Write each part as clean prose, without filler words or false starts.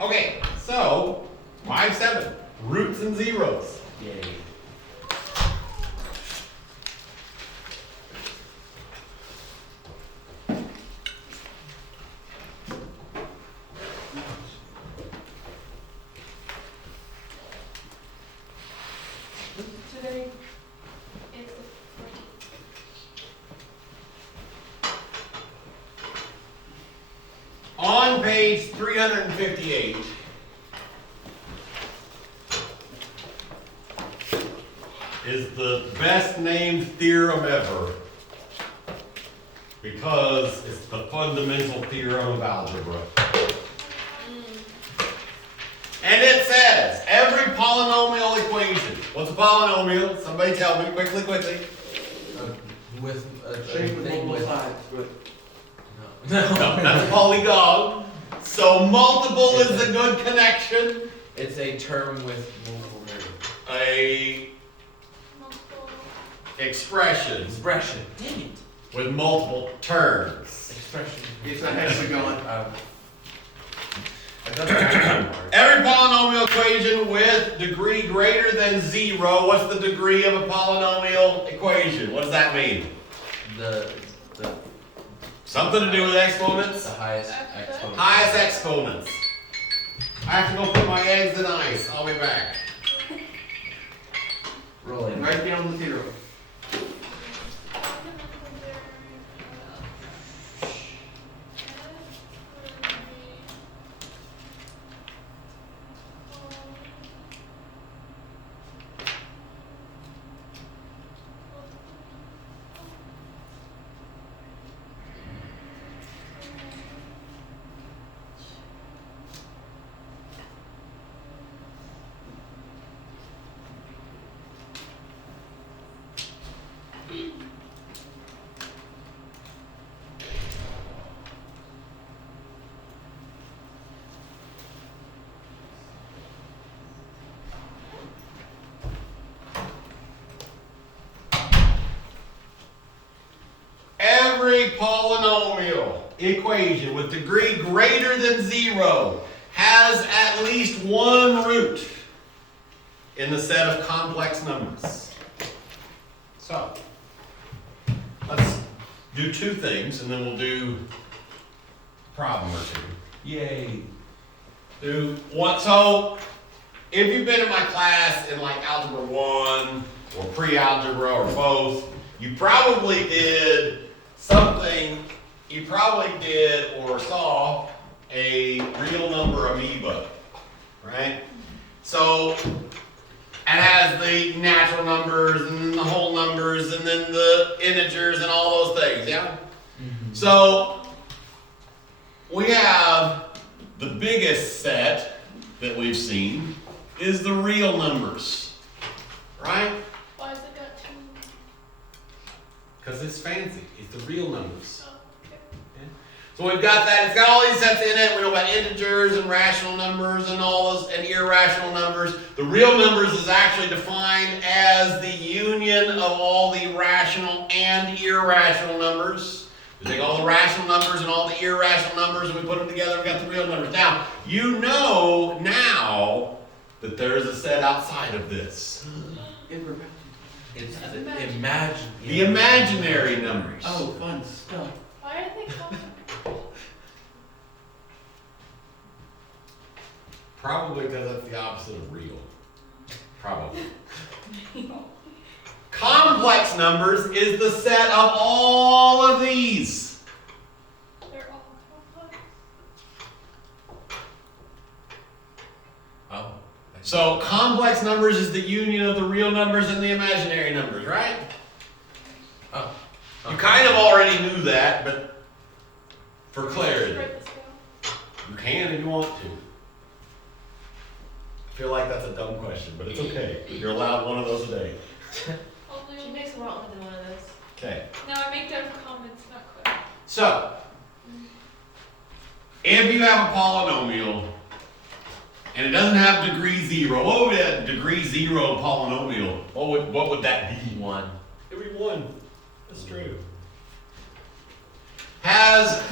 Okay, so 5, 7. Roots and zeros. Yay. Today, it's the 14th. On page 358, is the best named theorem ever, because it's the fundamental theorem of algebra. And it says every polynomial equation. What's a polynomial? Somebody tell me quickly. With a Shape with thing multiple with sides. no. No, that's a polygon. So multiple is a good connection. It's a term with multiple variables. A Multiple. expression Expression. Dang it. with multiple terms. Expression. It's a hexagon. I've done that. Every polynomial equation with degree greater than 0. What's the degree of a polynomial equation? What does that mean? The Something to do with exponents? highest exponent. Highest exponents. I have to go put my eggs in ice. I'll be back. Rolling. Write down the theorem. Every polynomial equation with degree greater than 0 has at least one root in the set of complex numbers. So, let's do two things and then we'll do a problem or two. Yay. Do what? So, if you've been in my class in like Algebra 1 or pre-algebra or both, you probably did something, you probably did or saw a real number amoeba, right? So, it has the natural numbers and then the whole numbers and then the integers and all those things, yeah? Mm-hmm. So, we have the biggest set that we've seen is the real numbers, right? Why has it got two? Because it's fancy. It's the real numbers. Oh, okay. So we've got that. It's got all these sets in it. We know about integers and rational numbers and all those and irrational numbers. The real numbers is actually defined as the union of all the rational and irrational numbers. We take all the rational numbers and all the irrational numbers and we put them together and we got the real numbers. Now, you know now that there is a set outside of this. It's the The imaginary numbers. Oh, fun stuff. Why are they called? Probably because that's the opposite of real. Probably. Complex numbers is the set of all of these. They're all complex. Oh. So complex numbers is the union of the real numbers and the imaginary numbers, right? Oh. You kind of already knew that, but for Should clarity, write this down. you can if you want to. I feel like that's a dumb question, but it's okay. You're allowed one of those a day. Only She makes a lot more than one of those. Okay. No, I make dumb comments, not quick. So, if you have a polynomial and it doesn't have degree 0, what would a degree 0 polynomial? What would that be? 1. It would be 1. That's true. Has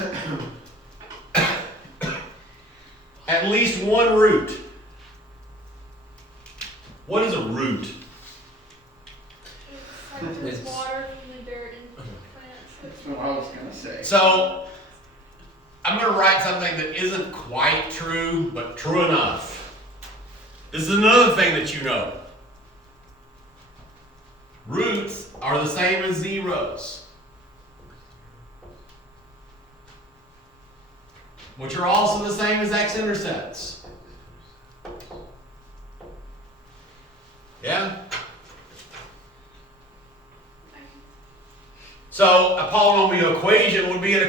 at least one root. What is a root? It's like there's water from the dirt and plants. That's what I was gonna say. So, I'm going to write something that isn't quite true, but true enough. This is another thing that you know. Roots are the same as zeros, which are also the same as x-intercepts. Yeah? So a polynomial equation would be a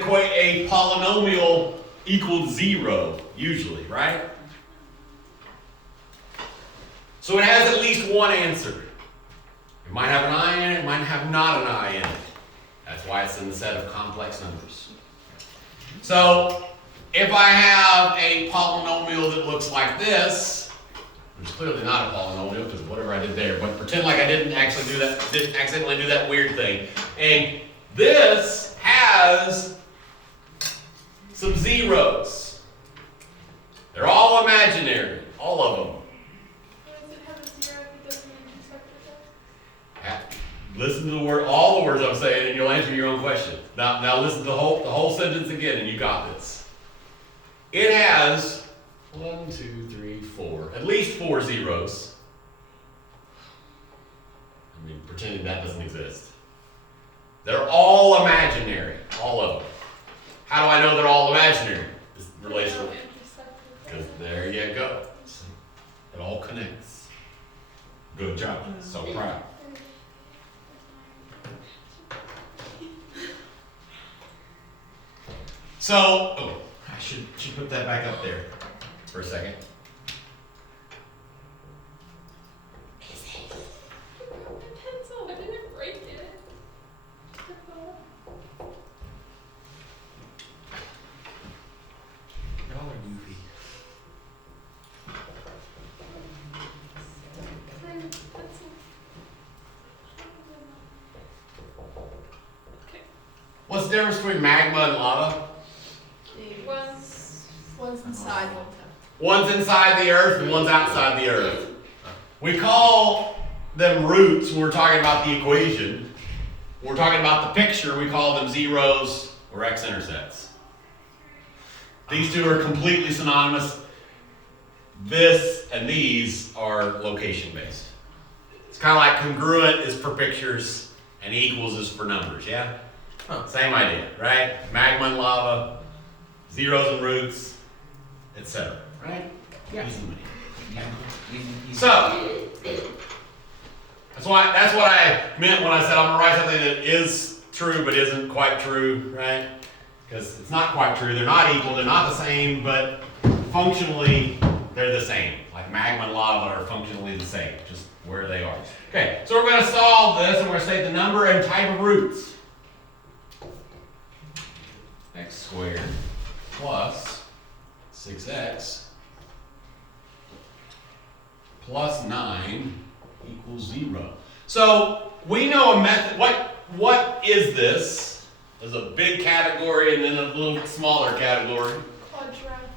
polynomial equals 0, usually, right? So it has at least one answer. It might have an I in it, it might have not an I in it. That's why it's in the set of complex numbers. So if I have a polynomial that looks like this, which is clearly not a polynomial because of whatever I did there, but pretend like I didn't actually do that, didn't accidentally do that weird thing. And this has some zeros. They're all imaginary, all of them. Why does it have a 0 if it doesn't intersect with it? Listen to all the words I'm saying, and you'll answer your own question. Now listen to the whole sentence again, and you got this. It has 1, 2, 3, 4, at least 4 zeros. I mean, pretending that doesn't exist. They're all imaginary, all of them. How do I know they're all imaginary? This relates They to, don't intersect with because it. there you go. It all connects. Good job. So proud. So, oh, I should put that back up there for a second. The pencil, I didn't break it. Y'all are goofy. What's the difference between magma and lava? One's inside, one's out. One's inside the earth and one's outside the earth. We call them roots when we're talking about the equation. When we're talking about the picture, we call them zeros or x-intercepts. These two are completely synonymous. This and these are location-based. It's kind of like congruent is for pictures and equals is for numbers, yeah? Same idea, right? Magma and lava, zeros and roots, etc. Right? Yeah. Easy money. Easy. So, that's what I meant when I said I'm gonna write something that is true but isn't quite true, right? Because it's not quite true. They're not equal. They're not the same, but functionally they're the same. Like magma and lava are functionally the same, just where they are. Okay, so we're going to solve this, and we're going to state the number and type of roots. X squared plus 6x plus 9 equals 0. So we know a method. What is this? There's a big category and then a little smaller category. Quadratic.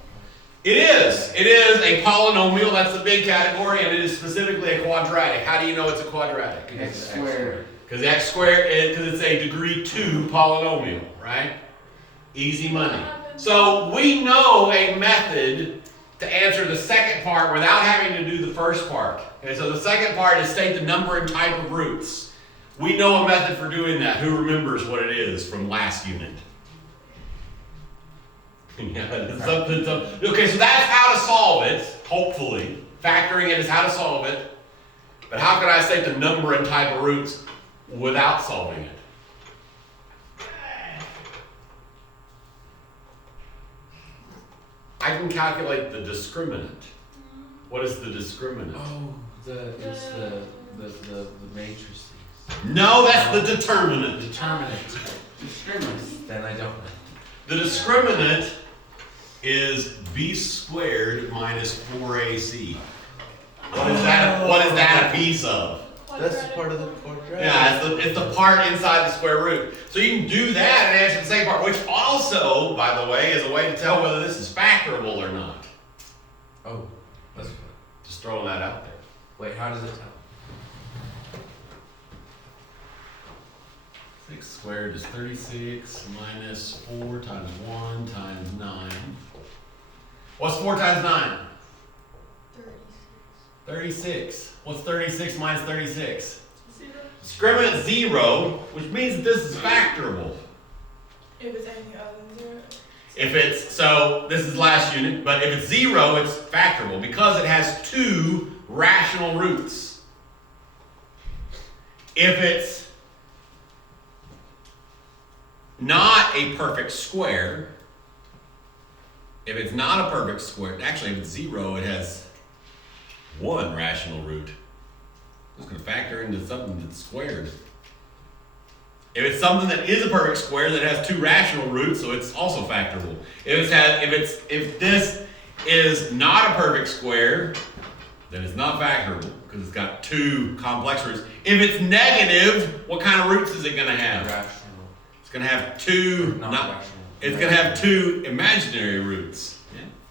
It is. It is a polynomial. That's the big category, and it is specifically a quadratic. How do you know it's a quadratic? X squared. Because x squared, because it's a degree 2 polynomial, right? Easy money. So we know a method to answer the second part without having to do the first part. Okay, so the second part is state the number and type of roots. We know a method for doing that. Who remembers what it is from last unit? Yeah, okay, so that's how to solve it, hopefully. Factoring it is how to solve it. But how can I state the number and type of roots without solving it? I can calculate the discriminant. What is the discriminant? Oh, it's the matrices. No, that's the determinant. Determinant. Discriminant. Then I don't know. The discriminant is b squared minus 4ac. What is that? What is that a piece of? That's part of the quadratic. Yeah, it's the part inside the square root. So you can do that and answer the same part, which also, by the way, is a way to tell whether this is factorable or not. Oh, that's fine. Just throwing that out there. Wait, how does it tell? 6 squared is 36 minus 4 times 1 times 9. What's 4 times 9? 36. What's 36 minus 36? 0. Discriminant 0, which means that this is factorable. If it's anything other than 0. If it's, so this is last unit, but if it's 0, it's factorable because it has 2 rational roots. If it's not a perfect square, actually if it's 0, it has 1 rational root. It's going to factor into something that's squared. If it's something that is a perfect square that has 2 rational roots, so it's also factorable. If this is not a perfect square, then it's not factorable because it's got 2 complex roots. If it's negative, what kind of roots is it going to have? Rational. It's going to have 2 Not rational. It's going to have 2 imaginary roots.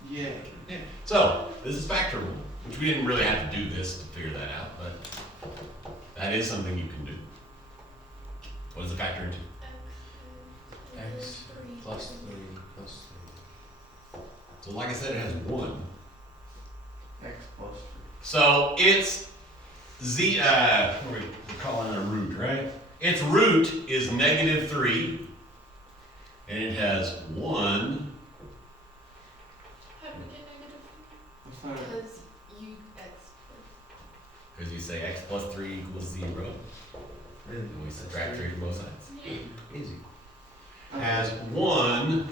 Yeah. Yeah. So this is factorable, which we didn't really have to do this to figure that out, but that is something you can do. What does it factor into? X plus 3 plus 3. So like I said, it has 1. X plus 3. So it's what are we calling it a root, right? Its root is negative 3, and it has 1. How do we get negative 3? What's that? Because you x. Because you say x plus 3 equals 0, Really? and we subtract 3 from both sides. Yeah. Easy. Has 1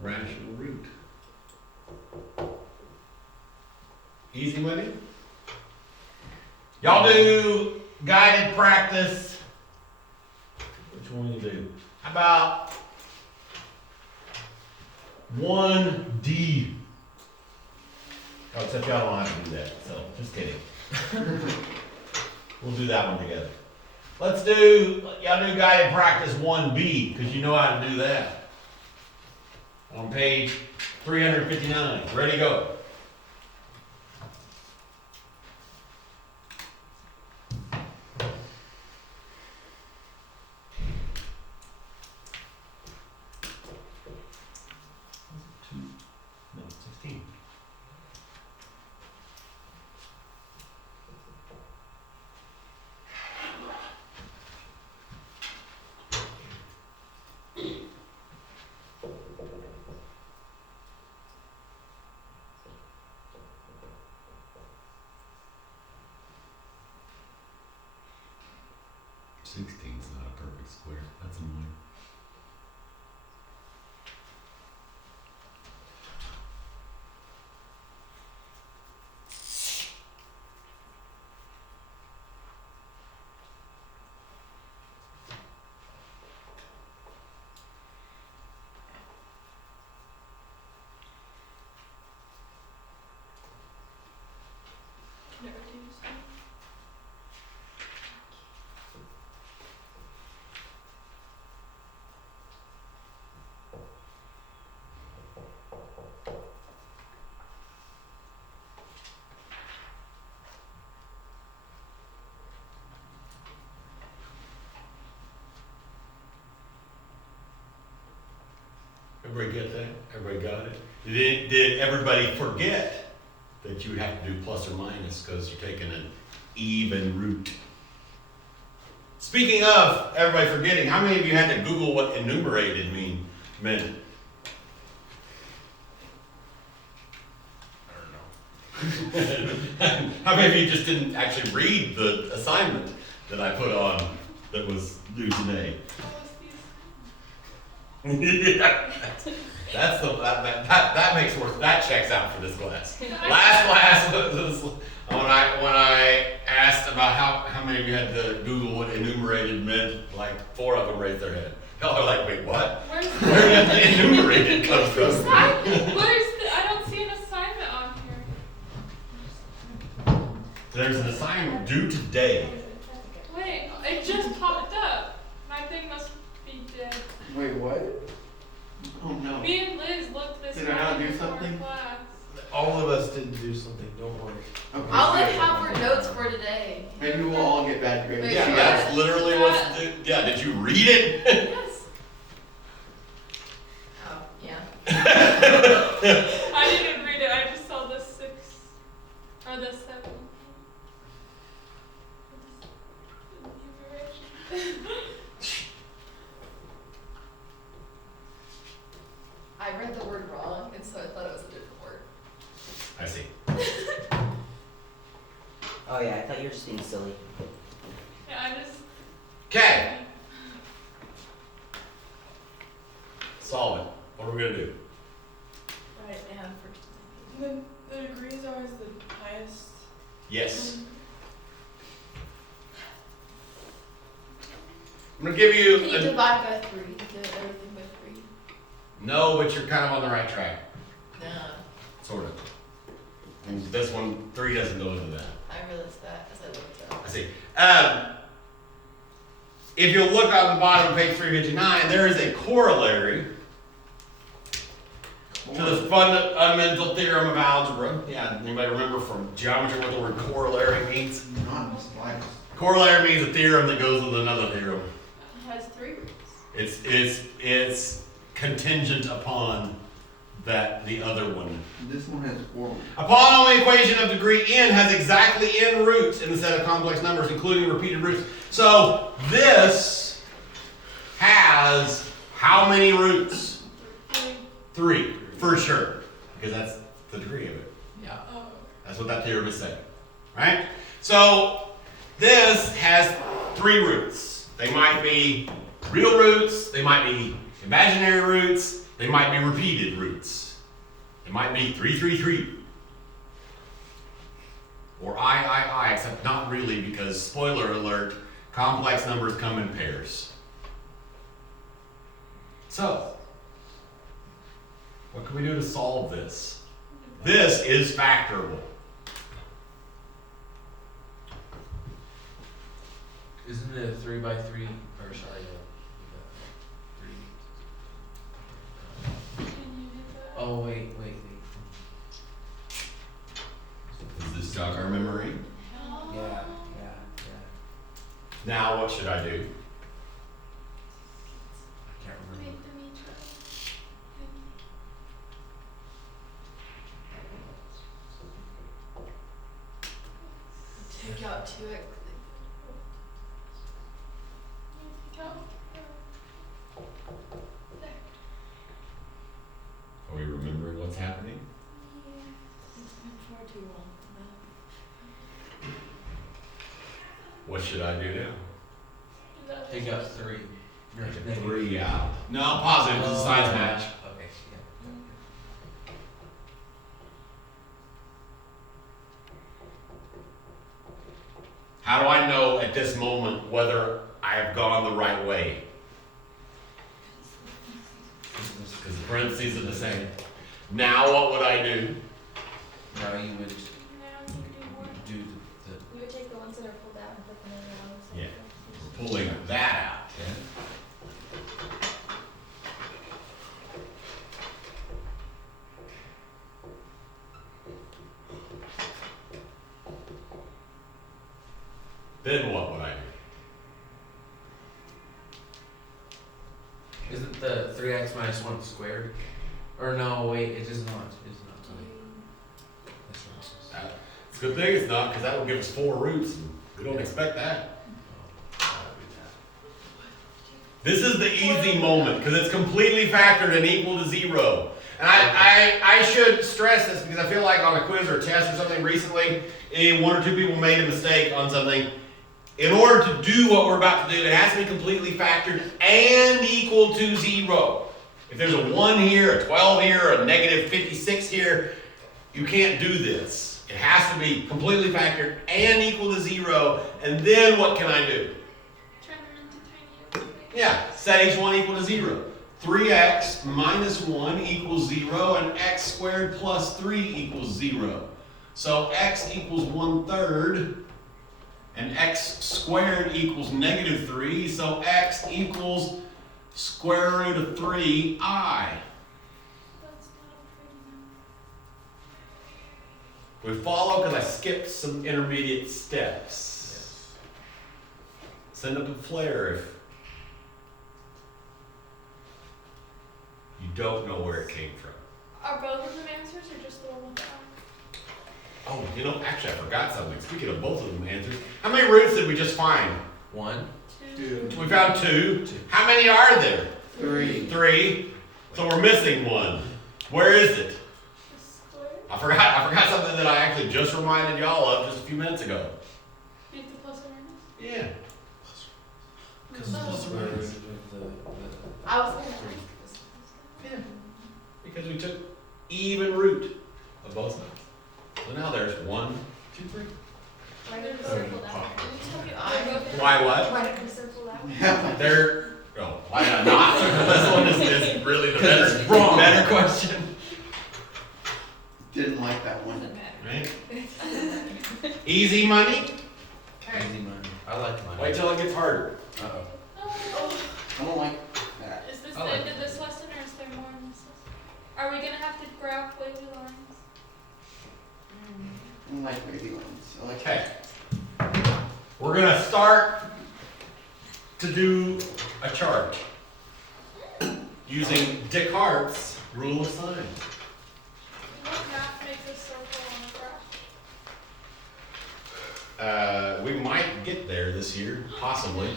rational root. Easy money? Y'all do guided practice. Which one you do? How about 1D? Oh, except y'all don't have to do that, so just kidding. We'll do that one together. Y'all do guided practice 1B, because you know how to do that. On page 359. Ready, go. No, 16. Sixteen's not a perfect square. That's annoying. Never do so. Everybody get that? Everybody got it? Did everybody forget that you have to do plus or minus because you're taking an even root? Speaking of everybody forgetting, how many of you had to Google what enumerated meant? How many of you just didn't actually read the assignment that I put on that was due today? That makes more, that checks out for this class. Last class was when I asked about how many of you had to Google what enumerated meant, like 4 of them raised their hand. Y'all are like, wait, what? Where's Where did the enumerated come from? I don't see an assignment on here. There's an assignment due today. Wait, it just popped up. My thing must be dead. Wait, what? Oh no. Me and Liz looked this Did do something? Class. All of us didn't do something, don't worry. Okay. I'll let have our notes for today. Maybe we'll all get bad grades. Wait, Yeah, sure. that's literally what's, yeah, did you read it? Yes. Oh, yeah. I didn't even read it. I just saw the 6 or the 7. I read the word wrong, and so I thought it was a different word. I see. Oh yeah, I thought you were just being silly. Yeah, I just. Okay, solve it. What are we gonna do? Write it down for. The degrees are always the highest. Yes. I'm gonna give you Can you divide by 3? Do everything by 3? no, but you're kind of on the right track, No, sort of. And this one, 3 doesn't go into that. I realized that as I looked up. I see. If you'll look on the bottom of page 359, there is a corollary to the fundamental theorem of algebra. Yeah, anybody remember from geometry what the word corollary means? Not in the slightest. Corollary means a theorem that goes with another theorem. It has 3 roots. It's contingent upon that the other one. This one has 4. A polynomial equation of degree n has exactly n roots in the set of complex numbers, including repeated roots. So this has how many roots? 3, for sure, because that's the degree of it. Yeah. Oh. That's what that theorem is saying, right? So this has 3 roots. They might be real roots, they might be imaginary roots, they might be repeated roots. It might be 3, 3, 3. Or I, except not really, because spoiler alert, complex numbers come in pairs. So, what can we do to solve this? This is factorable. Isn't it a 3 by 3? Or sorry, 3. Can you do that? Oh wait. Does this jog our memory? Yeah. Now what should I do? I can't remember. Make them each other. Take out 2x. Are we remembering what's happening? It's been far too long. What should I do now? Take out 3. Take 3 out. No, positive, because the sides match. Okay, yeah. How do I know at this moment whether I have gone the right way? Because the parentheses are the same. Now what would I do? Now you would Now you can do more. do the We would take the ones that are pulled out and put them in the ones. Yeah. We're pulling that out. Then what would I do? Isn't the 3x minus 1 squared? Or no, wait, it is not. It's not. That's not. It's a good thing it's not, because that would give us 4 roots, and we don't expect that. This is the easy moment, because it's completely factored and equal to 0. And I should stress this, because I feel like on a quiz or a test or something recently, 1 or 2 people made a mistake on something. In order to do what we're about to do, it has to be completely factored and equal to 0. If there's a 1 here, a 12 here, a negative 56 here, you can't do this. It has to be completely factored and equal to 0, and then what can I do? Turn them into tiny units. Yeah, set each one equal to 0. 3x minus 1 equals 0, and x squared plus 3 equals 0. So x equals 1/3, and x squared equals negative 3, so x equals square root of 3i. That's not a pretty We follow because I skipped some intermediate steps. Send up a flare if you don't know where it came from. Are both of them answers or just the one with the R? Oh, you know, actually I forgot something. Speaking of both of them answers, how many roots did we just find? 1. Two. We found 2. How many are there? 3. 3. So we're missing 1. Where is it? The square? I forgot something that I actually just reminded y'all of just a few minutes ago. Beat the plus or minus? Yeah. Because Oh. the square root of I was gonna ask this. Yeah. Because we took even root of both sides. So now there's 1, 2, 3. Why did we circle that? Can you tell me I I wrote that. Why what? Why did we circle that? They're, oh, why not? This one is really the Because better, it's wrong. better question. Didn't like that one. Doesn't matter. Right? Easy money? easy money. I like money. Wait till it gets harder. Uh-oh. Oh. I don't like that. Is this I the like end of this lesson or is there more in this lesson? Are we gonna have to graph wavy lines? I don't like wavy lines. I like Okay. We're gonna start to do a chart using Descartes' rule of sign. What math makes a circle on a graph? We might get there this year, possibly.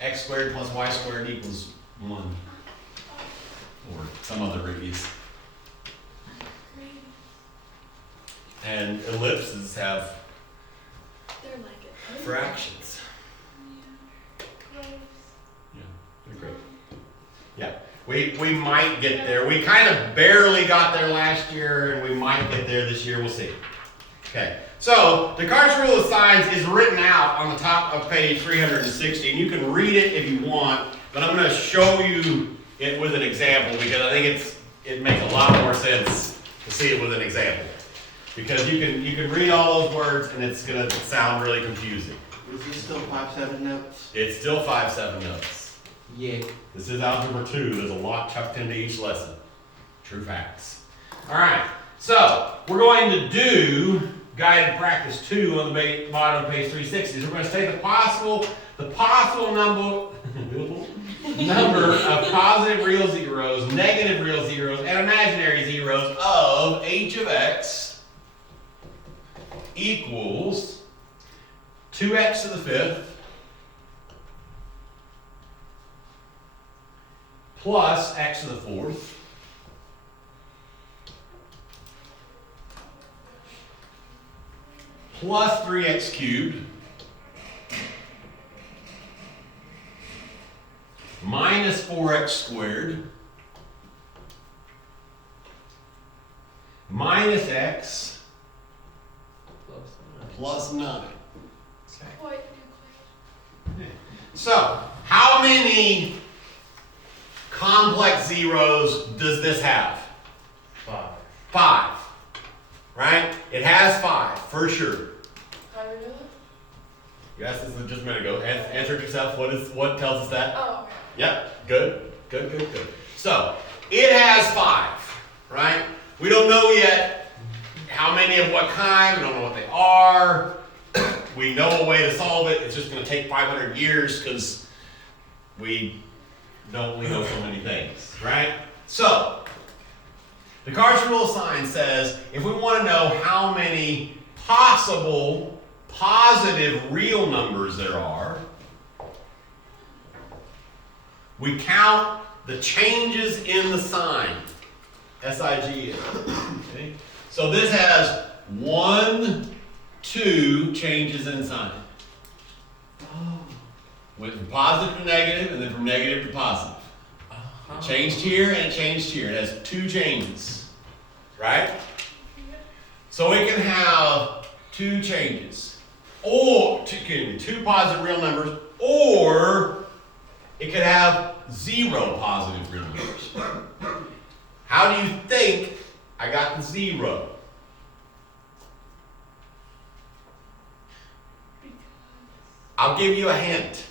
X squared plus y squared equals 1. Or some other radius. Green. And ellipses have They're like it. fractions. Yeah. Gross. Yeah, they're great. Yeah, we might get there. We kind of barely got there last year, and we might get there this year. We'll see. Okay, so Descartes' rule of signs is written out on the top of page 360, and you can read it if you want, but I'm going to show you it with an example because I think it makes a lot more sense to see it with an example. Because you can read all those words, and it's going to sound really confusing. Is this still 5-7 notes? It's still 5-7 notes. Yeah. This is Algebra 2. There's a lot tucked into each lesson. True facts. All right. So we're going to do guided practice 2 on the bottom of page 360. So we're going to take the possible number of positive real zeros, negative real zeros, and imaginary zeros of h of x equals 2x to the 5th plus x to the 4th plus 3x cubed minus 4x squared minus x plus 9. Okay. Quite nuclear. So, how many complex zeros does this have? 5. 5. Right? It has 5, for sure. How do we do that? You asked this just a minute ago. Answer it yourself. What tells us that? Oh, okay. Yep. Good. So, it has 5, right? We don't know yet how many of what kind. We don't know what they are. We know a way to solve it. It's just going to take 500 years because we know so many things, right? So, Descartes' rule of sign says if we want to know how many possible positive real numbers there are, we count the changes in the sign. S-I-G-N. Okay? So this has 1, 2 changes in sign. Went from positive to negative, and then from negative to positive. It changed here and it changed here. It has 2 changes. Right? So it can have 2 changes. Or, 2 positive real numbers, or it could have 0 positive real numbers. How do you think I got the 0? I'll give you a hint.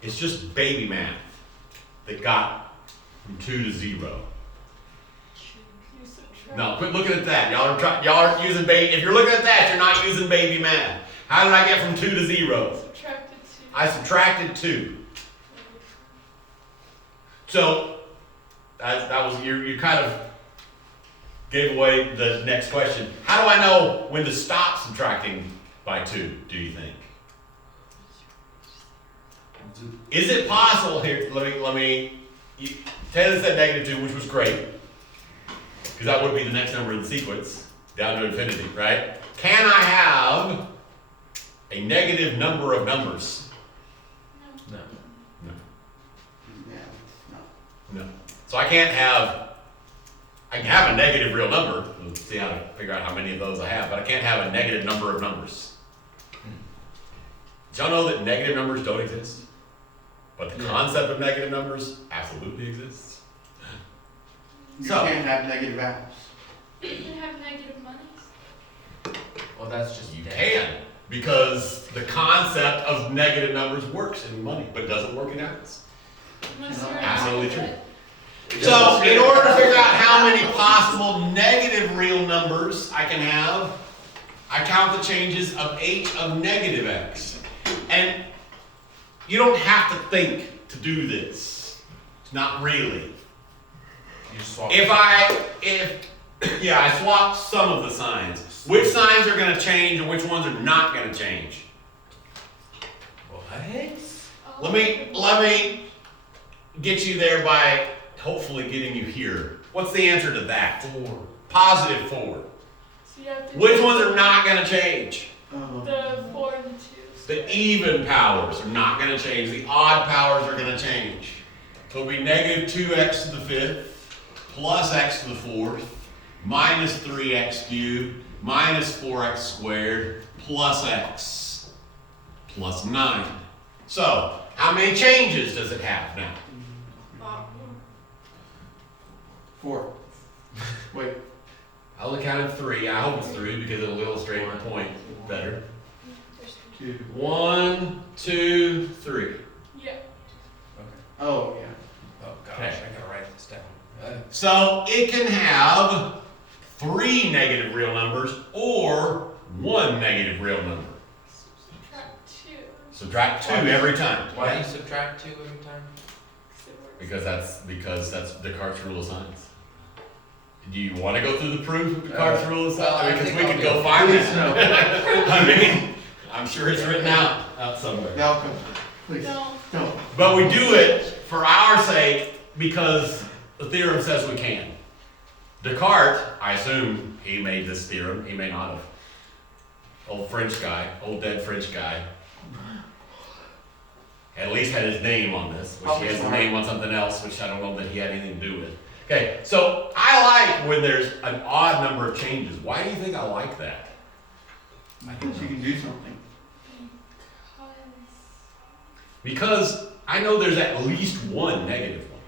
It's just baby math that got from 2 to 0. You subtract No, quit looking at that. Y'all aren't using baby. If you're looking at that, you're not using baby math. How did I get from 2 to 0? Subtracted 2. I subtracted 2. So that was you kind of gave away the next question. How do I know when to stop subtracting by 2? Do you think? Is it possible here? Let me. Taylor said -2, which was great, because that would be the next number in the sequence, down to infinity, right? Can I have a negative number of numbers? No. No. Yeah, no. No. So I can have a negative real number. Let's see how to figure out how many of those I have, but I can't have a negative number of numbers. Did y'all know that negative numbers don't exist? But the Yeah. concept of negative numbers absolutely exists. You So- can't have negative values. You can have negative monies. Well, that's just You dead. can, because the concept of negative numbers works in money, but doesn't work in atoms. Unless you're Absolutely an true. alphabet. So, in order to figure out how many possible negative real numbers I can have, I count the changes of h of negative x. And you don't have to think to do this. Not really. You just swap. I swapped some of the signs. Which signs are going to change and which ones are not going to change? What? Let me get you there by hopefully getting you here. What's the answer to that? 4. Positive 4. So you have to Which do ones are not going to change? the 4 and the 2. The even powers are not going to change. The odd powers are going to change. So it'll be negative 2x to the 5th plus x to the 4th minus 3x cubed minus 4x squared plus x plus 9. So how many changes does it have now? 4. Wait. I only counted 3. I hope it's 3 because it'll illustrate my point better. 2. 1, 2, 3. Yeah. Oh, yeah. Oh gosh, Okay. I gotta write this down. So it can have 3 negative real numbers or 1 negative real number. Subtract 2. Subtract 2 every time. Why do you subtract 2 every time? 'Cause it works. Because that's Descartes' rule of science. Do you want to go through the proof of Descartes' rule of well, I science? Because think we I'll could do go it. find Please, that. no. I mean, I'm sure it's written out somewhere. Malcolm, please, No. don't. But we do it for our sake because the theorem says we can. Descartes, I assume he made this theorem. He may not have. Old French guy, old dead French guy. At least had his name on this, which he has the name on something else, which I don't know that he had anything to do with. Okay, so I like when there's an odd number of changes. Why do you think I like that? I think you can do something. Because I know there's at least one negative one.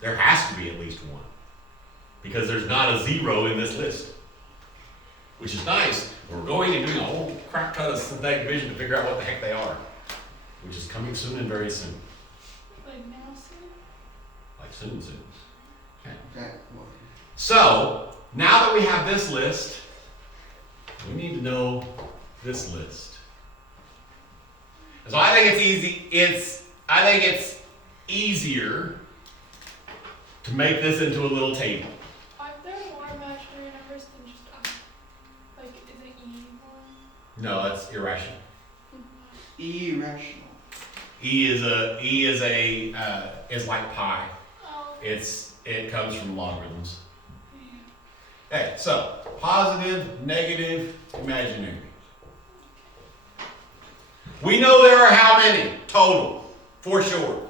There has to be at least one. Because there's not a 0 in this list. Which is nice. We're going and doing a whole crap ton of synthetic division to figure out what the heck they are. Which is coming soon and very soon. Like now, soon? Like soon. Okay. Okay. Well, So, now that we have this list, we need to know this list. So I think it's easy. I think it's easier to make this into a little table. Are there more imaginary numbers than just like, is it E1? No, that's irrational. irrational. Is like pi. Oh. It comes from logarithms. Okay, so positive, negative, imaginary. We know there are how many total, for sure?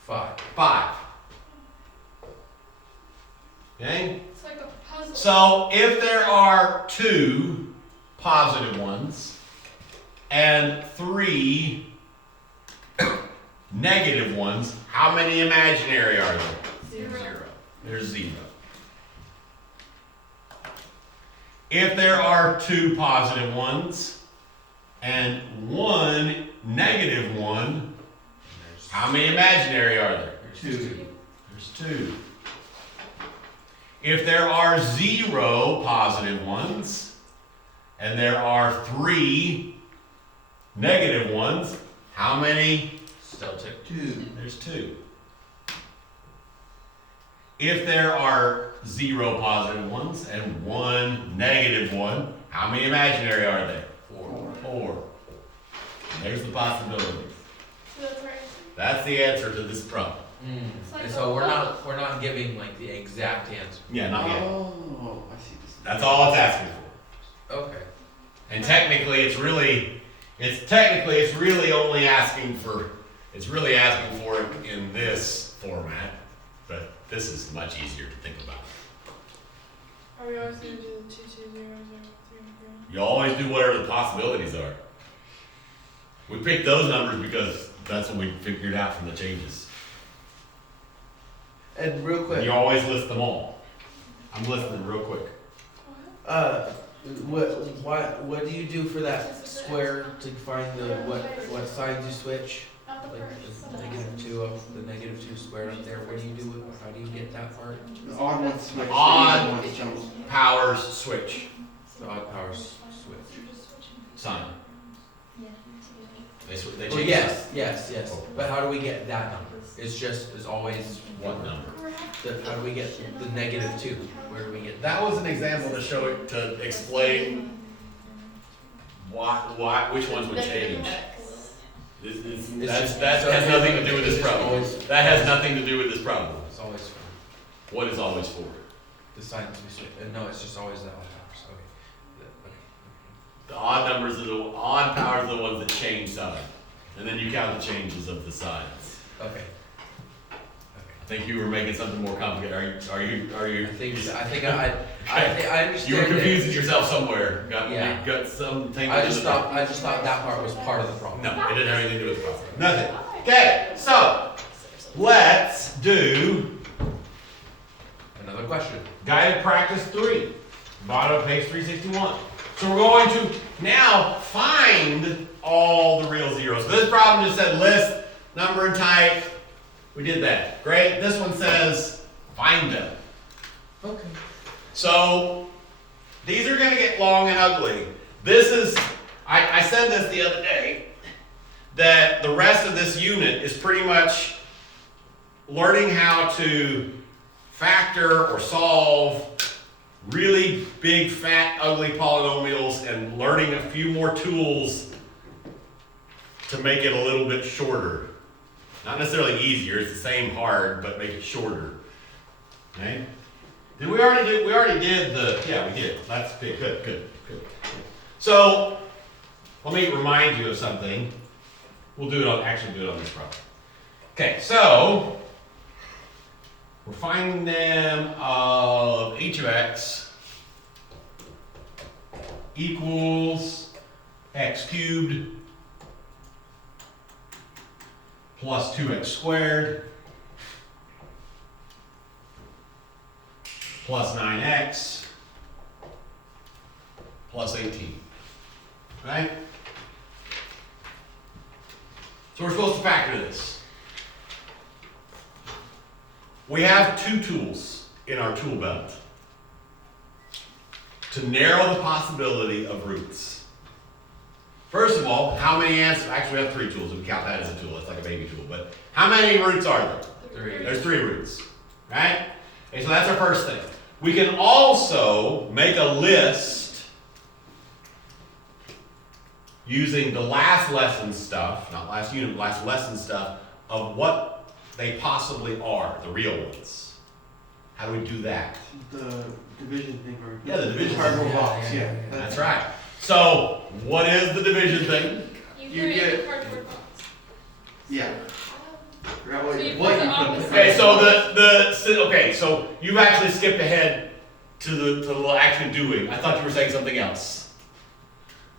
5. 5. Okay? It's like a puzzle. So if there are 2 positive ones and 3 negative ones, how many imaginary are there? 0. There's 0. If there are 2 positive ones and 1 negative one, how many imaginary are there? There's 2. There's 2. If there are 0 positive ones, and there are 3 negative ones, how many? Still two. 2. There's 2. If there are 0 positive ones and 1 negative one, how many imaginary are there? 4. 4. And there's the possibilities. So that's right. That's the answer to this problem. It's like And a so we're puzzle. not giving like the exact answer. Yeah, not yet. Oh, I see this. That's all it's asking for. Okay. And technically, it's really only asking for, it's really asking for it in this format, but this is much easier to think about. Are we always gonna do the 2, 2, 0, 0, 3, 3? You always do whatever the possibilities are. We picked those numbers because that's what we figured out from the changes. And real And quick, you always list them all. I'm listening real quick. what do you do for that square to find the what signs you switch? Not the Like first. the negative two squared up there. What do you do with? How do you get that part? The odd ones switch. the Odd. even ones jump. Powers switch The odd powers switch. sign. They Well, change yes. But how do we get that number? It's always what number? How do we get the -2? Where do we get That was an example to show it, to explain which ones would change. That has nothing to do with this problem. That has nothing to do with this problem. It's always for What is always for? the signs we switch. No, it's just always the odd powers. Okay. The odd numbers are the odd powers are the ones that change sign, and then you count the changes of the signs. Okay. I think you were making something more complicated. Are you? I think I understand. You were it. confusing yourself somewhere. Yeah. Got something. I just thought that part was part of the problem. No, it didn't have anything to do with the problem. Nothing. Okay, so let's do Another question. guided practice 3, bottom of page 361. So we're going to now find all the real zeros. So this problem just said list, number, and type. We did that. Great. This one says find them. Okay. So these are going to get long and ugly. This is, I said this the other day, that the rest of this unit is pretty much learning how to factor or solve really big, fat, ugly polynomials and learning a few more tools to make it a little bit shorter. Not necessarily easier, it's the same hard, but make it shorter. Okay? Did we already did the, yeah, we did. That's big, good. So, let me remind you of something. We'll do it on this problem. Okay, so, we're finding them of h of x equals x cubed plus 2x squared plus 9x plus 18. Right? So we're supposed to factor this. We have 2 tools in our tool belt to narrow the possibility of roots. First of all, how many answers? Actually, we have 3 tools. We count that as a tool. It's like a baby tool. But how many roots are there? 3. There's 3 roots, right? Okay, so that's our first thing. We can also make a list using the last lesson stuff, not last unit, last lesson stuff, of what they possibly are, the real ones. How do we do that? The division thing. Or Yeah, the division cardboard thing. box. Yeah, Yeah. yeah, That's right. So, what is the division thing? You put it in get- the cardboard box. Yeah. Forgot So you what put the you put. opposite. Okay, so okay, so you've actually skipped ahead to the actually doing. I thought you were saying something else.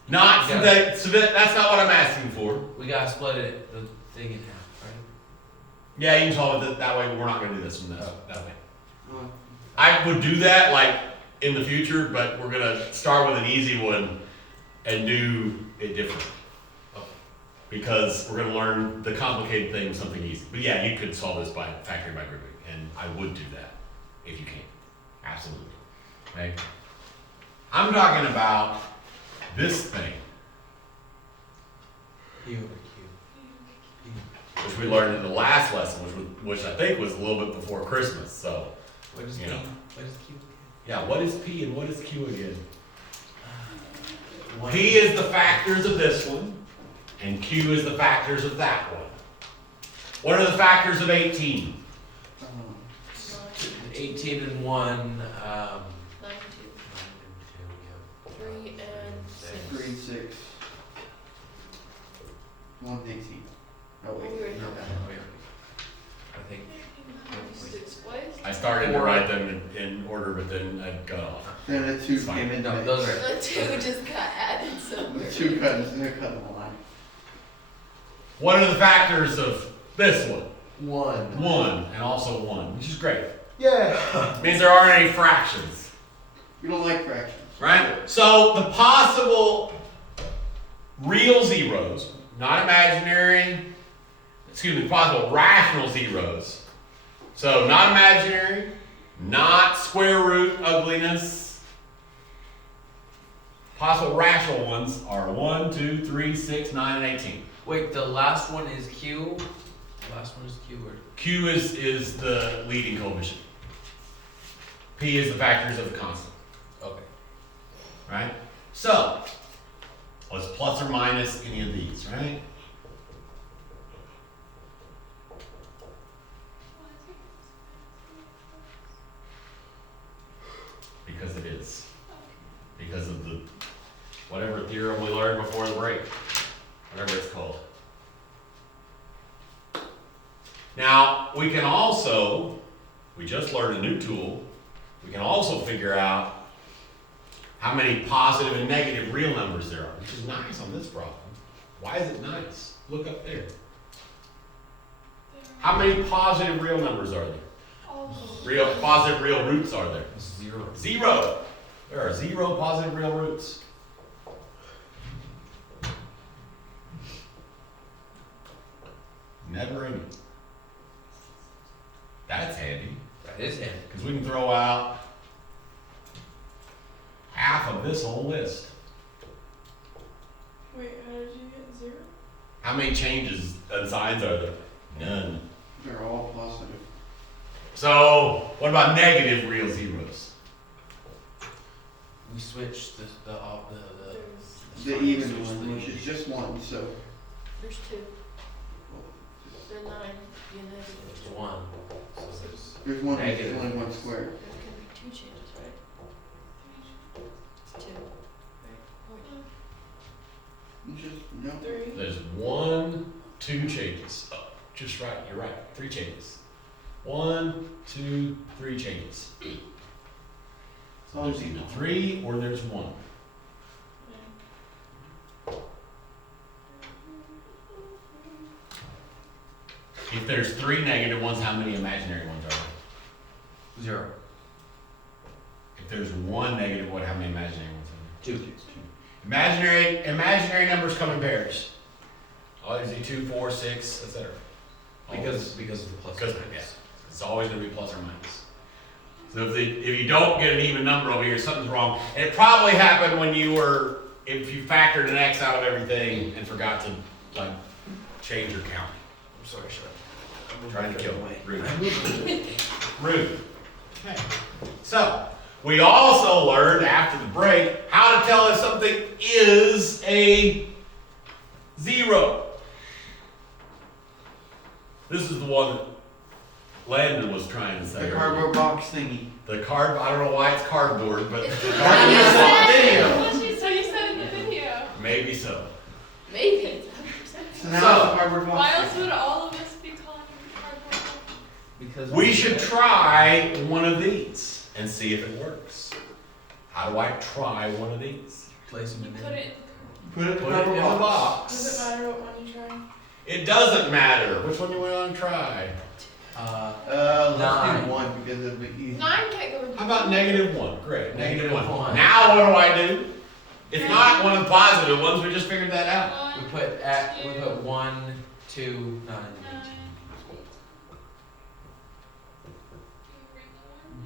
Not Yeah. that's not what I'm asking for. We gotta split it the thing in half, right? Yeah, you can solve it that way, but we're not gonna do this one that way. Oh, I would do that like in the future, but we're gonna start with an easy one and do it different. Because we're gonna learn the complicated thing with something easy. But yeah, you could solve this by factoring by grouping, and I would do that if you can. Absolutely. Okay? I'm talking about this thing, Q over Q. which we learned in the last lesson, which I think was a little bit before Christmas. So, What is You P? know. What is Q? yeah, what is P and what is Q again? One. P is the factors of this one, and Q is the factors of that one. What are the factors of 18? 18 and 1. 9, 2. 9 and 2, 3 and 6. 3, 6. 1, 18. Oh, Oh, we wait. already No, have that. I think. 6 twice? I started to write them in order, but then I got off. Then the 2 It's fine. came in. No, those are. The 2 just got added somewhere. The 2 they're cutting a line. What are the factors of this one? 1. 1 and also 1, which is great. Yeah. Means there aren't any fractions, We don't like fractions. right? So the possible real zeros, not imaginary, possible rational zeros. So not imaginary, not square root ugliness. Possible rational ones are 1, 2, 3, 6, 9, and 18. Wait, the last one is Q? The last one is Q or? Q is the leading coefficient. P is the factors of the constant, Okay. right? So, let's plus or minus any of these, right? Because it is. Because of the, whatever theorem we learned before the break, whatever it's called. Now, we can also, we just learned a new tool, we can also figure out how many positive and negative real numbers there are, which is nice on this problem. Why is it nice? Look up there. How many positive real numbers are there? Positive real roots are there? 0. 0. There are 0 positive real roots. Never any. That's handy, That is handy. because we can throw out half of this whole list. Wait, how did you get 0? How many changes and signs are there? None. They're all positive. So, what about negative real zeros? We switched the There's, The even one, which is just 1, so. there's 2. The 9, the negative. There's 1. So there's There's 1, Negative. there's only 1 square. There can be 2 changes, right? It's 2. Right? Oh, It's just, no. 3? There's 1, 2 changes. Oh, just right, you're right. 3 changes. 1, 2, 3 changes. So there's either 3 or there's 1. If there's 3 negative ones, how many imaginary ones are there? 0. If there's 1 negative one, how many imaginary ones are there? 2. Imaginary numbers come in pairs. Always 2, 4, 6, etc. Because of the plus. Because it's always going to be plus or minus. So if you don't get an even number over here, something's wrong. And it probably happened when if you factored an x out of everything and forgot to like change your count. I'm sorry, Sean. Trying to kill me. Rude. Rude. Okay. So, we also learned after the break how to tell if something is a 0. This is the one that Landon was trying to say. The earlier. cardboard box thingy. The card, I don't know why it's cardboard, but It's the the cardboard video. is So you said in the video. maybe so. Maybe it's 100%. So now So- it's a cardboard box. Why else would all of us be calling him cardboard? Because We should try one of these and see if it works. How do I try one of these? place them You in put there. it in Put it in the Put it in cardboard the box. the Does it box. matter what one you try? It doesn't matter. Which one do we want to try? Let's 9. do 1 because it'll be easy. 9 can't go into How about -1? Great, Negative -1. one. Now what do? It's not one of the positive ones. We just figured that out. We put 1, 2, 9.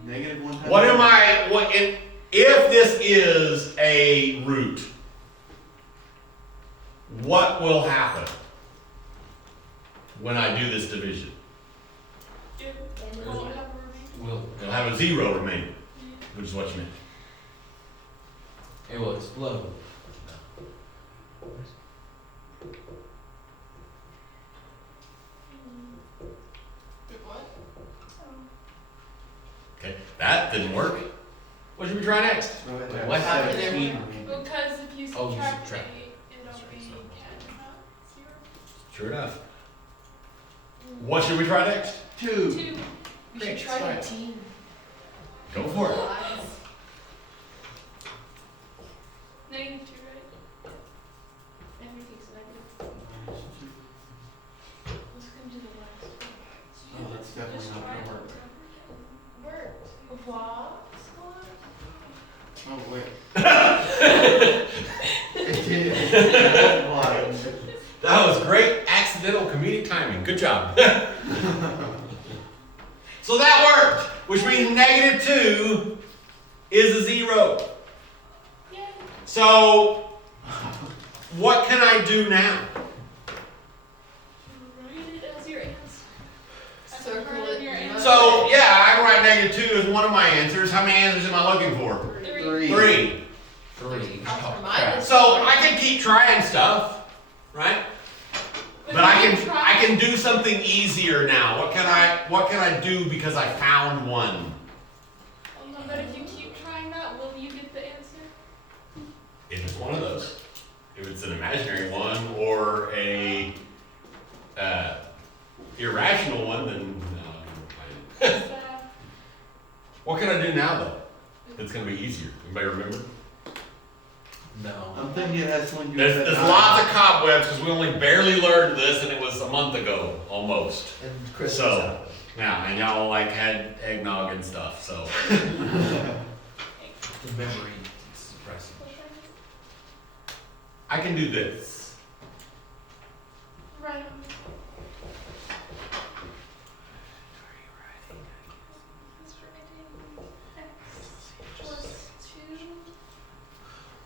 Negative 1 times. if this is a root, what will happen when I do this division? It won't have a remainder. Will, It'll have a 0 remaining, which is what you meant. it will explode. Wait, what? Okay, that didn't work. What should we try next? So it Wait, has what happened there? 17 remaining. Because if you Oh, you subtract subtract. 8, it'll be 10, not 0. Sure enough. What should we try next? 2. 2. We should Great, try try it. 18. Go for it. Lies. Negative 2, right? Everything's negative. Let's come to the last one. Oh, that's definitely Just not try gonna it. work. Worked. What? Oh, wait. It did. Why? That was great accidental comedic timing. Good job. So that worked, which means negative 2 is a 0. Yay. So what can I do now? Write it as your answer. Circle it. Your in answer. mud. So yeah, I can write negative 2 as one of my answers. How many answers am I looking for? 3. 3. Three. Plus or Oh, minus. So I can keep trying stuff, right? But I can do something easier now. What can I do because I found one? But if you keep trying that, will you get the answer? If it's one of those. If it's an imaginary one or a irrational one, then no. Is that- What can I do now though? It's gonna be easier. Anybody remember? No. I'm thinking it has something to do There's, with there's that. lots of cobwebs because we only barely learned this and it was a month ago almost. And Chris So- was out. Yeah, and y'all like had eggnog and stuff, so. The memory suppressing. I can do this. Right on. It's writing x plus 2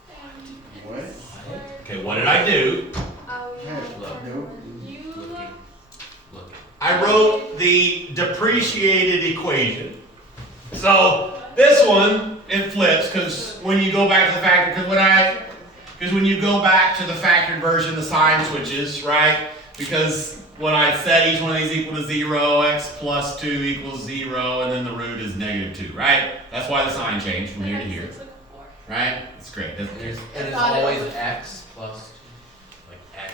and What? x squared. Okay, what did I do? Oh, Yeah, nope. You Looking. Looking. I wrote the depreciated equation. So this one, it flips because when you go back to the factor, because when you go back to the factored version, the sign switches, right? Because when I set each one of these equal to 0, x plus 2 equals 0, and then the root is negative 2, right? That's why the sign changed from here to here, right? It's great. And it's, and it's thought it always was- x plus 2. Like x.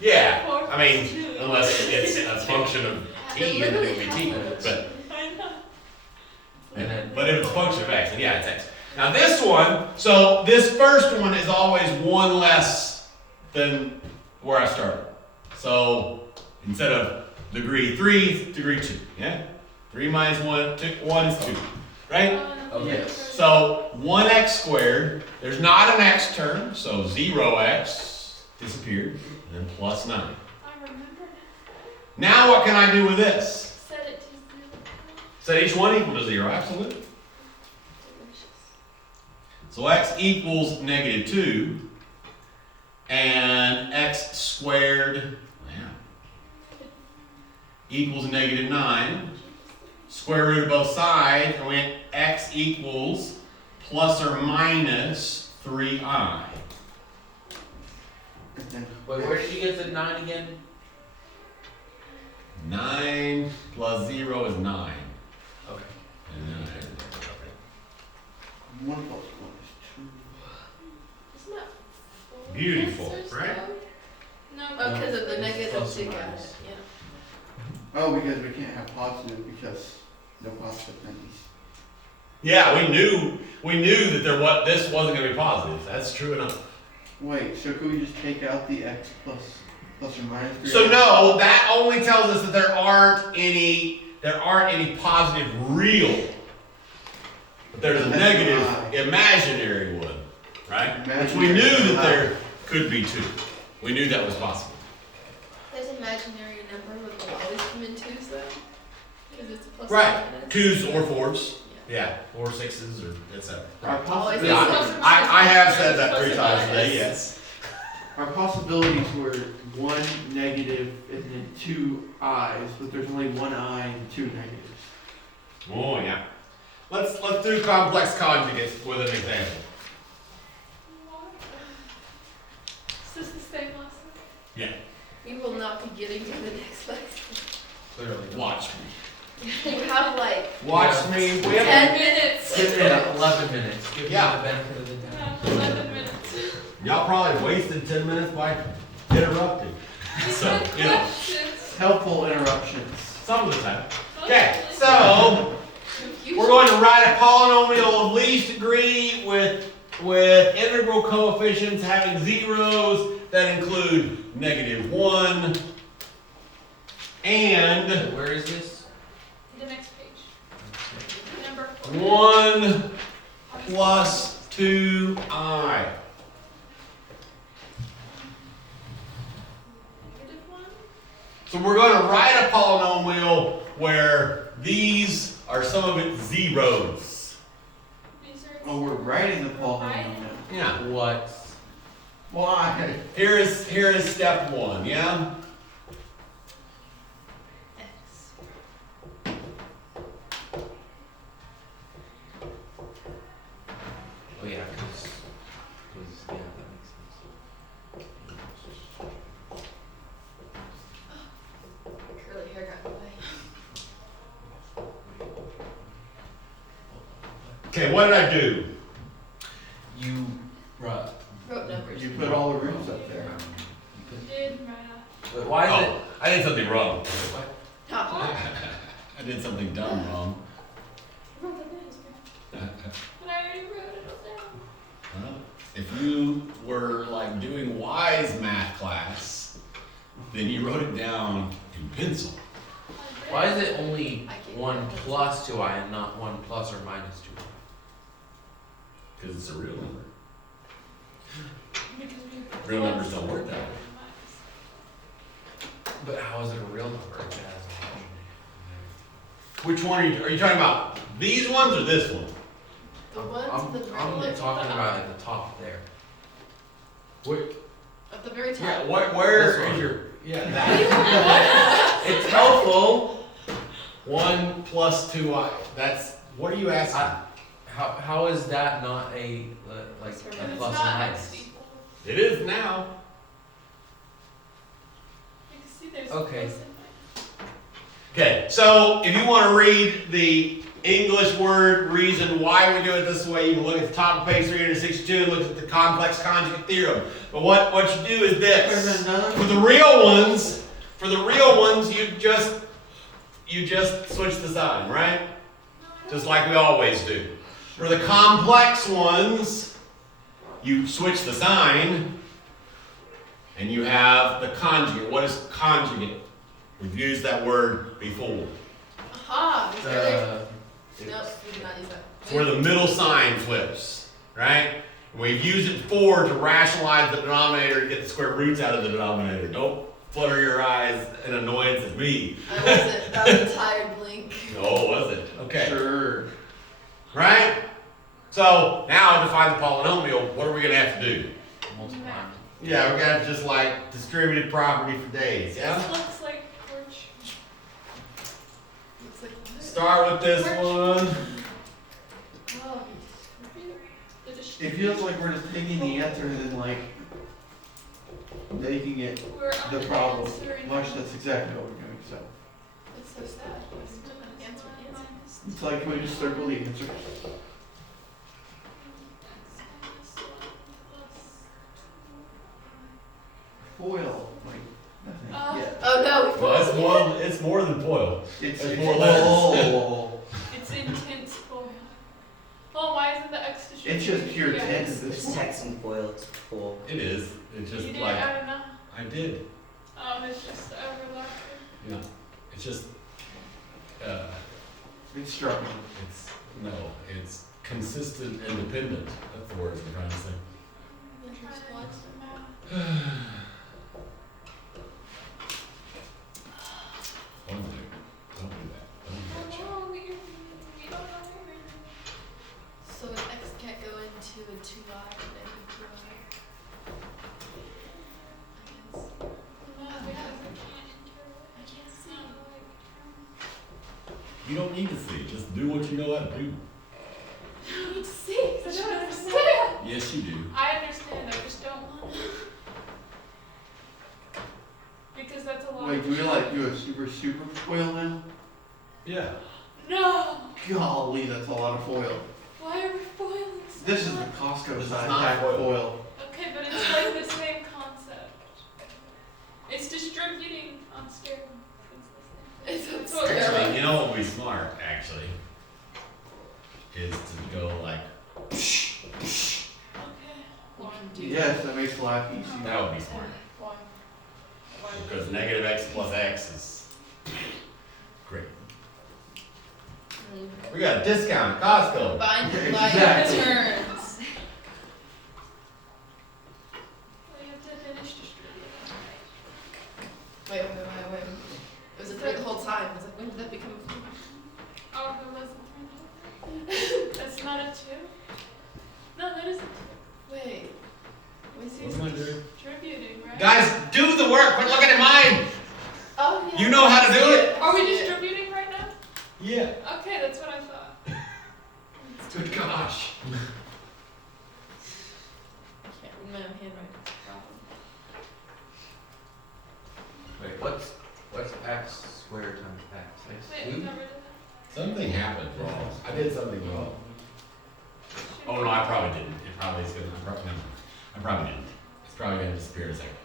Yeah, I mean, unless it's a function of t, then it would be t, but. And then. But if it's a function of x, then yeah, it's x. Now this one, so this first one is always one less than where I started. So instead of degree 3, degree 2, yeah? 3 minus 1, 1 is 2, right? Okay. So 1x squared, there's not an x term, so 0x disappeared, and then plus 9. I remember Now what can I do with this? set it to 0. Set each one equal to 0, absolutely. So x equals negative 2, and x squared equals negative 9. Square root of both sides, and we have x equals plus or minus 3i. And then Wait, where did you get the 9 again? 9 plus 0 is 9. Okay. And then 1 plus 1 is 2. Isn't that four Beautiful, answers, right? though? No, Oh, because of the negative Plus or 2, got it, minus. yeah. Oh, because we can't have positive because no positive things. yeah, we knew that this wasn't going to be positive. That's true enough. Wait, so could we just take out the x plus or minus 3? So no, that only tells us that there aren't any positive real. But there's a That's negative right. imaginary one, right? Which we Imaginary knew that high. there could be 2. We knew that was possible. There's an imaginary number that will always come in 2s, though? Because it's a plus or Right. minus. 2s or 4s. Yeah, 4 6s or etc. Our Always possibilities, Yeah, I have said that 3 times today, yes. our possibilities were 1 negative and then 2 i's, but there's only 1 i and 2 negatives. Oh, yeah. Let's do complex conjugates with an example. What? Is this the same lesson? Yeah. We will not be getting to the next lesson. Clearly. Watch me. You have like Watch me. We have 10 minutes. Yeah, 11 minutes. Give me Yeah. the benefit of the doubt. Yeah, 11 minutes. Y'all probably wasted 10 minutes by interrupting. So, you know, Questions. Helpful interruptions. some of the time. Okay, so Confusion. we're going to write a polynomial of least degree with integral coefficients having zeros that include -1 and Where is this? The next page. Number 4. 1 plus 2i. -1. So we're going to write a polynomial where these are some of its zeros. These are Oh, we're writing the polynomial Writing? now. Yeah. What? Why? Here is step 1, yeah? X. Oh yeah, because yeah, that makes sense. Curly hair got in the way. Okay, what did I do? You brought. Wrote numbers. You put all the roots up there. did math. But why is Oh, it? I did something wrong. What? Top. I did something dumb wrong. I wrote that down. But I already wrote it down. Well, if you were like doing Y's math class, then you wrote it down in pencil. I did. Why is it only I can't 1 remember. plus 2i and not 1 plus or minus 2i? Because it's a real number. Because we Real numbers don't work that way. But how is it a real number if it has a function? Which one are you talking about? These ones or this one? The ones I'm at the very talking top. about at the top there. Wait, At the very top. yeah, where This is one. your, yeah, that. It's helpful. 1 plus 2i. That's, what are you asking? How is that not a like Because a it's plus or not minus? x equals. It is now. You can see there's Okay. plus and minus. Okay, so if you want to read the English word reason why we do it this way, you can look at the top of page 362 and look at the complex conjugate theorem. But what you do is this. For the real ones, you just switch the sign, right? Just like we always do. For the complex ones, you switch the sign and you have the conjugate. What is conjugate? We've used that word before. Aha! It's earlier. The Nope, we did not use that. It's where the middle sign flips, right? We've used it before to rationalize the denominator and get the square roots out of the denominator. Don't flutter your eyes in annoyance at me. I wasn't. That was a tired blink. Oh, was it? Okay. Sure. Right? So now to find the polynomial, what are we gonna have to do? multiply. Yeah, we're gonna have to just like distributed property for days, yeah? This looks like torch. Looks like what? Start with this one. Oh, The It distribution. feels like we're just taking the answer and then like making it We're on the problem. answering- Watch, that's exactly what we're doing. So that's so sad. Answer, answer. it's like, can we just circle the answer? Foil, like nothing. Yeah. Oh no. Well, it's more than FOIL. It's There's more letters. oh. It's intense foil. Well, why isn't the x distribution? It's just pure Yeah. tense at It's this point. texting foil, it's full. It is. It's just You did, like, I don't know. I did. It's just overlapping. Yeah. It's just, It's struggling. it's consistent and dependent. That's the words I'm trying to say. Trying to do some math. Don't do that. Don't do that. Oh, no, we don't know everything. 2 and 2i and negative 2i. No, because I can't see. You don't need to see, just do what you know how to do. I need to see because I don't understand. Yes, you do. I understand, I just don't want to. Because that's a lot. Wait, do we like do a super foil now? Yeah. No! Golly, that's a lot of foil. Why are we foiling so This is the much? Costco This is size not pack foil. foil. Okay, but it's like the same concept. It's distributing on steroids. It's the same. It's what Actually, you know what would be smart, actually, is to go like, Okay. You can do Yes, that makes life easier. that would be smart. Why? Because negative x plus x is great. We got a discount at Costco. Combine Yeah, like exactly. terms. Well, you have to finish distributing, right? Wait. It was a 3 the whole time. I was like, when did that become a 3? Oh, there wasn't 3. That's not a 2? No, that is a 2. Wait. He's What am I doing? distributing, right? Guys, do the work. Quit looking at mine. Oh, yeah. You know how to do it. Are we Yeah. distributing right now? Yeah. Okay, that's what I thought. Good gosh. I can't read my own handwriting. It's a problem. Wait, what's x squared times x? Wait, we got rid of that. Something happened wrong. I did something wrong. Oh no, I probably didn't. It probably is gonna. I probably didn't. It's probably gonna disappear in a second.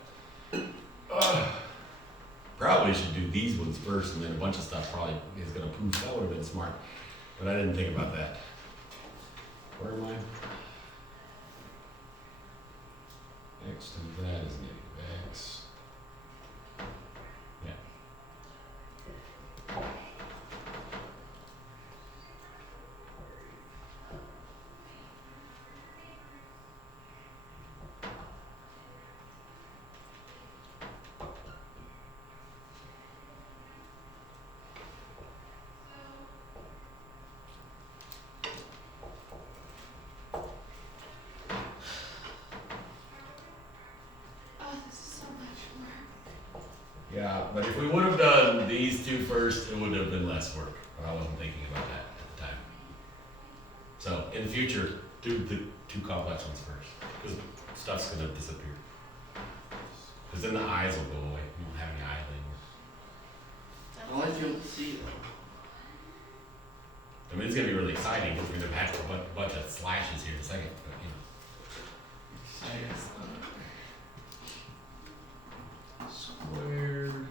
Probably should do these ones first, and then a bunch of stuff probably is gonna poof. That would have been smart, but I didn't think about that. Where am I? X times that is negative x. Yeah. Oh, this is so much work. Yeah, but if we would have done these two first, it would have been less work. But I wasn't thinking about that at the time. So in the future, do the two complex ones first, because stuff's gonna disappear. Because then the eyes will go away. You won't have any eyes anymore. I like to be able to see though. I mean, it's gonna be really exciting because we're gonna have a bunch of slashes here in a second. But, you know. Squared.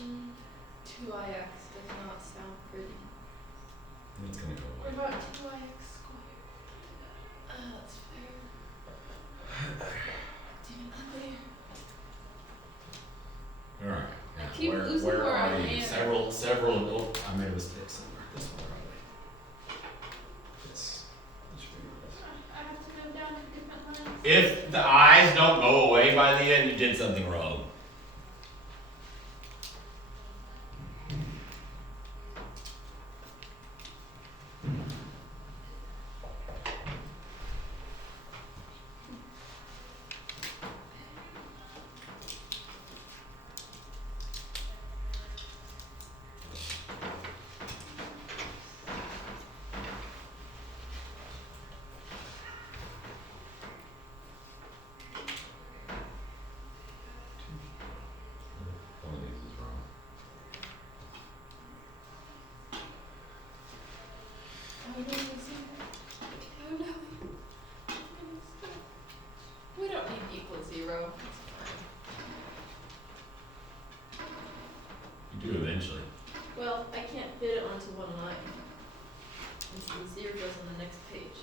Mm, 2ix does not sound pretty. It's gonna go What away. about 2ix squared? That's fair. It's even uglier. All right. I Now, keep losing where where I are you? am. Several. Oh, I made a mistake somewhere. This one probably. This. I have to go down to different lines. If the eyes don't go away by the end, you did something wrong. One of these is wrong. Oh, no, it's in there. Oh, no. We don't need equal 0. It's fine. You do eventually. Well, I can't fit it onto one line. And so the 0 goes on the next page.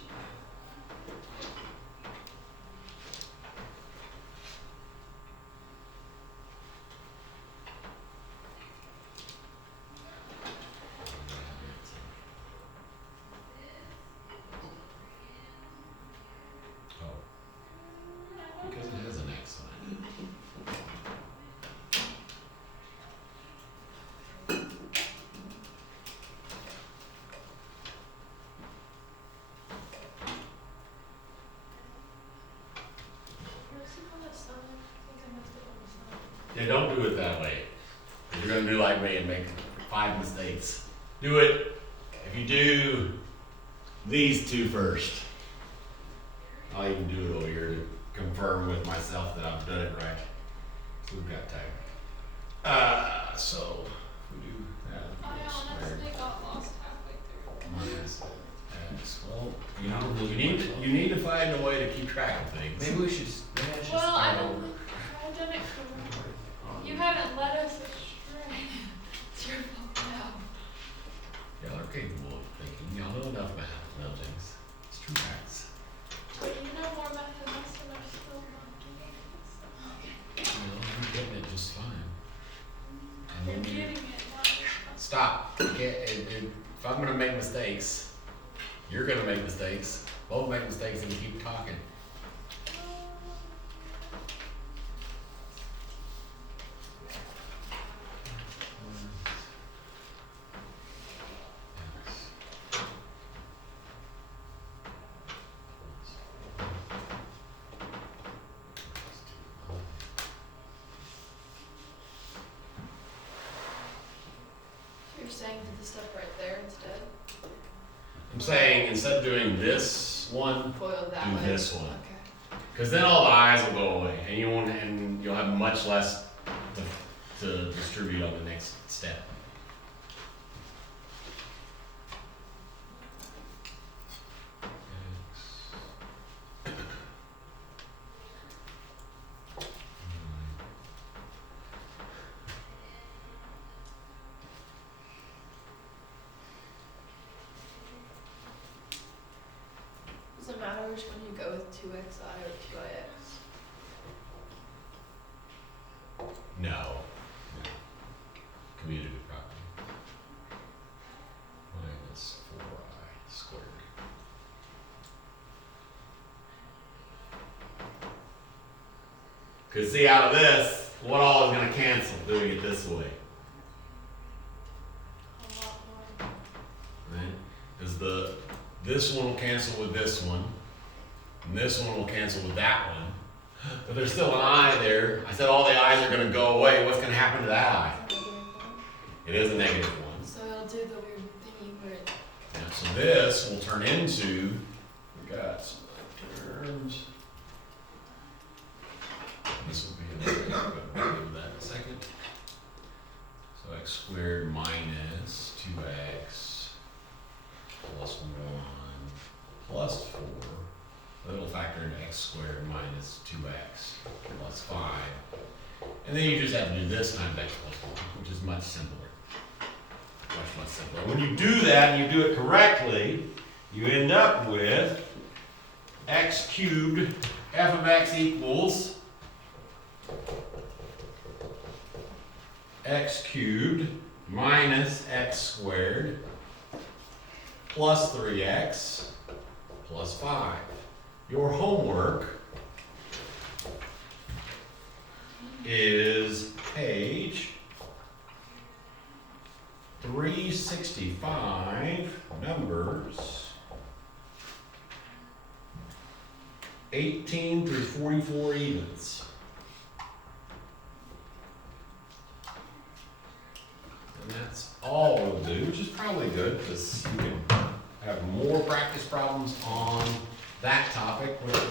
Oh. Because it has an X on it. gonna do like me and make 5 mistakes. Do it. If you do these 2 first, I'll even do it over here to confirm with myself that I've done it right. So we've got time. So we do that. I honestly got lost halfway through. Minus x. Well, you need to find a way to keep track of things. Maybe I should Well, I start don't over. think I've done it correctly. You haven't led us astray. It's your fault now. Y'all are capable of thinking. Y'all know enough math, Miltings. It's true facts. But you know more math than us and are still not doing it. So. I'm getting it just fine. And You're when you getting it, not stop. If I'm gonna make mistakes, you're gonna make mistakes. Both make mistakes and you keep talking. You're saying do the stuff right there instead? I'm saying instead of doing this one, Foil that do way? this one. Okay. Because then all the eyes will go away, and you'll have much less to distribute on the next step. Does it matter which one you go with 2xi or 2ix? No. Commutative property. Minus 4i squared. Because see, out of this, what all is going to cancel doing it this way? a lot more. Right? Because this one will cancel with this one, and this one will cancel with that one. But there's still an I there. I said all the I's are going to go away. What's going to happen to that I? It is a negative one. So it'll do the weird thingy where it Yeah, so this will turn into, we got some terms. This will be a negative, but we'll do that in a second. So x squared minus 2x plus 1 plus 4. It'll factor into x squared minus 2x plus 5. And then you just have to do this times x plus 1, which is much simpler. Much simpler. When you do that and you do it correctly, you end up with x cubed f of x equals x cubed minus x squared plus 3x plus 5. Your homework is page 365, numbers 18 through 44 evens. And that's all we'll do, which is probably good because you can have more practice problems on that topic, which will